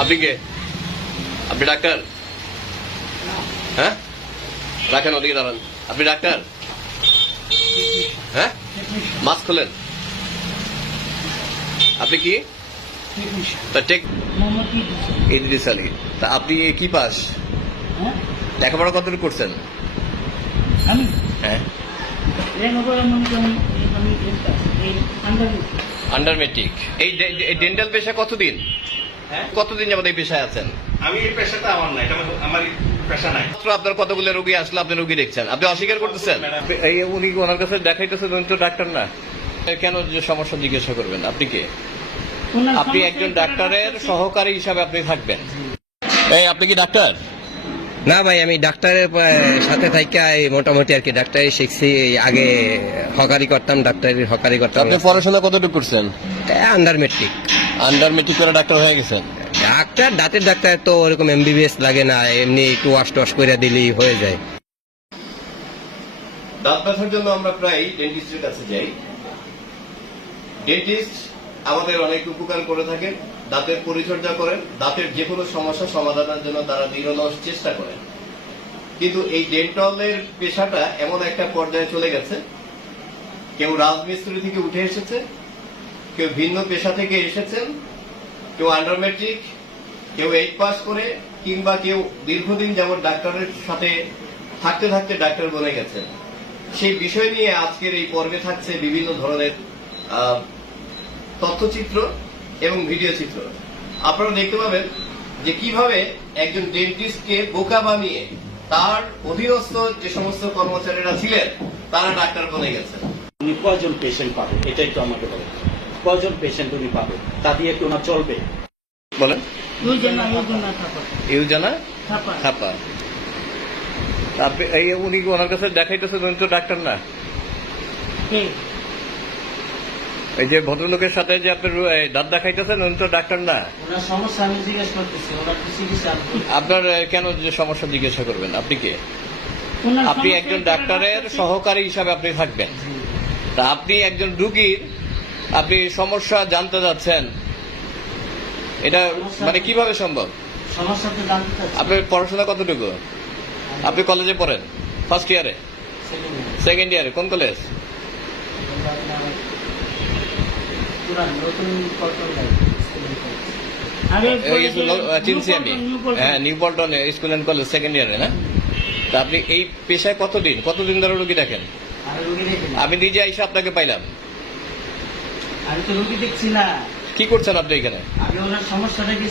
আপনি কে? আপনি ডাক্তার? হ্যাঁ, রাখেন, ওদিকে দাঁড়ান। আপনি ডাক্তার? হ্যাঁ, মাস্ক খোলেন। আপনি কি? তা টেক ইদ্রিস আলী। তা আপনি কি পাস? লেখাপড়া কতটুকু করছেন? হ্যাঁ, আন্ডার মেট্রিক। এই ডেন্টাল পেশা কতদিন? কতদিন যাবত এই পেশায় আছেন? আমি এই পেশাটা আমার না, এটা আমার পেশা নাই। আপনার কতগুলো রোগী আসলে আপনি রোগী দেখছেন, আপনি অস্বীকার করতেছেন। এই উনি ওনার কাছে দেখাইতেছেন, উনি তো ডাক্তার না। কেন যে সমস্যা জিজ্ঞাসা করবেন? আপনি কে? আপনি একজন ডাক্তারের সহকারী হিসাবে আপনি থাকবেন। এই আপনি কি ডাক্তার? না ভাই, আমি ডাক্তারের সাথে থাইকা মোটামুটি আর কি ডাক্তারি শিখছি। আগে হকারি করতাম, ডাক্তারি হকারি করতাম। আপনি পড়াশোনা কতটুকু করছেন? Under matric. আন্ডার মেট্রিক করে ডাক্তার হয়ে গেছেন? ডাক্তার, দাঁতের ডাক্তার তো ওরকম এমবিবিএস লাগে না, এমনি একটু ওয়াশ টস করে দিলেই হয়ে যায়। দাঁত ব্যথার জন্য আমরা প্রায় ডেন্টিস্টের কাছে যাই। ডেন্টিস্ট আমাদের অনেক উপকার করে থাকেন, দাঁতের পরিচর্যা করেন, দাঁতের যে কোনো সমস্যা সমাধানের জন্য তারা নিরলস চেষ্টা করেন। কিন্তু এই ডেন্টালের পেশাটা এমন একটা পর্যায়ে চলে গেছে, কেউ রাজমিস্ত্রি থেকে উঠে এসেছে, কেউ ভিন্ন পেশা থেকে এসেছেন, কেউ আন্ডার মেট্রিক, কেউ 8 পাস করে, কিংবা কেউ দীর্ঘদিন যেমন ডাক্তারের সাথে থাকতে থাকতে ডাক্তার বনে গেছেন। সেই বিষয় নিয়ে আজকের এই পর্বে থাকছে বিভিন্ন ধরনের তথ্যচিত্র এবং ভিডিও চিত্র। আপনারা দেখতে পাবেন যে কিভাবে একজন ডেন্টিস্টকে বোকা বানিয়ে তার অধীনস্থ যে সমস্ত কর্মচারীরা ছিলেন তারা ডাক্তার বনে গেছেন। উনি কয়জন পেশেন্ট পাবে, এটাই তো আমাকে বলেন। কয়জন পেশেন্ট উনি পাবে, তা দিয়ে কি ওনার চলবে? বলেন। ইউজানা থাপা। আপনি এই উনি ওনার কাছে দেখাইতেছেন, উনি তো ডাক্তার না। এই যে ভদ্রলোকের সাথে যে আপনি দাঁত দেখাইতেছেন, উনি তো ডাক্তার না। আপনার কেন যে সমস্যা জিজ্ঞাসা করবেন? আপনি কে? আপনি একজন ডাক্তারের সহকারী হিসাবে আপনি থাকবেন। তা আপনি একজন রুগীর আপনি সমস্যা জানতে যাচ্ছেন, এটা মানে কিভাবে সম্ভব? আপনার পড়াশোনা কতটুকু? আপনি কলেজে পড়েন? ফার্স্ট ইয়ারে? সেকেন্ড ইয়ারে? কোন কলেজ? চিনছি আমি। হ্যাঁ, new Paltan school and college, second ইয়ারে না? তা আপনি এই পেশায় কতদিন ধরে রোগী দেখেন? আমি নিজে এসে আপনাকে পাইলাম। আমি তো রোগী দেখছি না। কি করছেন আপনি এখানে? আমি ওনার সমস্যাটা কি